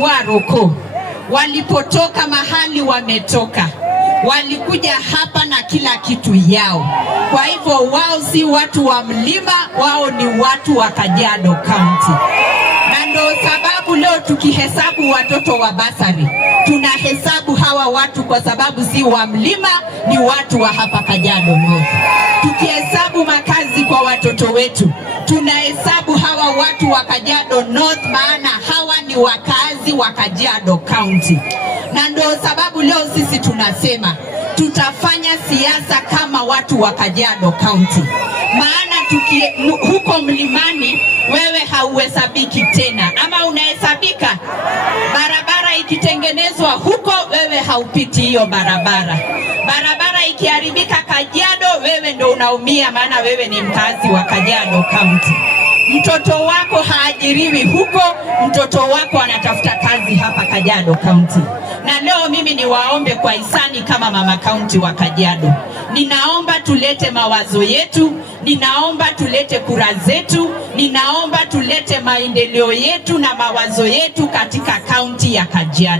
Mheshimiwa Roko walipotoka mahali wametoka, walikuja hapa na kila kitu yao. Kwa hivyo wao si watu wa mlima, wao ni watu wa Kajiado County. Na ndio sababu leo tukihesabu watoto wa basari, tunahesabu hawa watu kwa sababu si wa mlima, ni watu wa hapa Kajiado North. Tukihesabu makazi kwa watoto wetu, tunahesabu hawa watu wa Kajiado North, maana hawa ni wakazi wa Kajiado County. Na ndio sababu leo sisi tunasema tutafanya siasa kama watu wa Kajiado County. Maana huko mlimani wewe hauhesabiki tena, ama unahesabika? Barabara ikitengenezwa huko wewe haupiti hiyo barabara. Barabara ikiharibika Kajiado wewe ndio unaumia, maana wewe ni mkazi wa Kajiado County. Mtoto wako haajiriwi huko, mtoto wako anatafuta kazi hapa Kajiado County. Na leo mimi niwaombe kwa hisani kama mama county wa Kajiado, ninaomba tulete mawazo yetu, ninaomba tulete kura zetu, ninaomba tulete maendeleo yetu na mawazo yetu katika county ya Kajiado.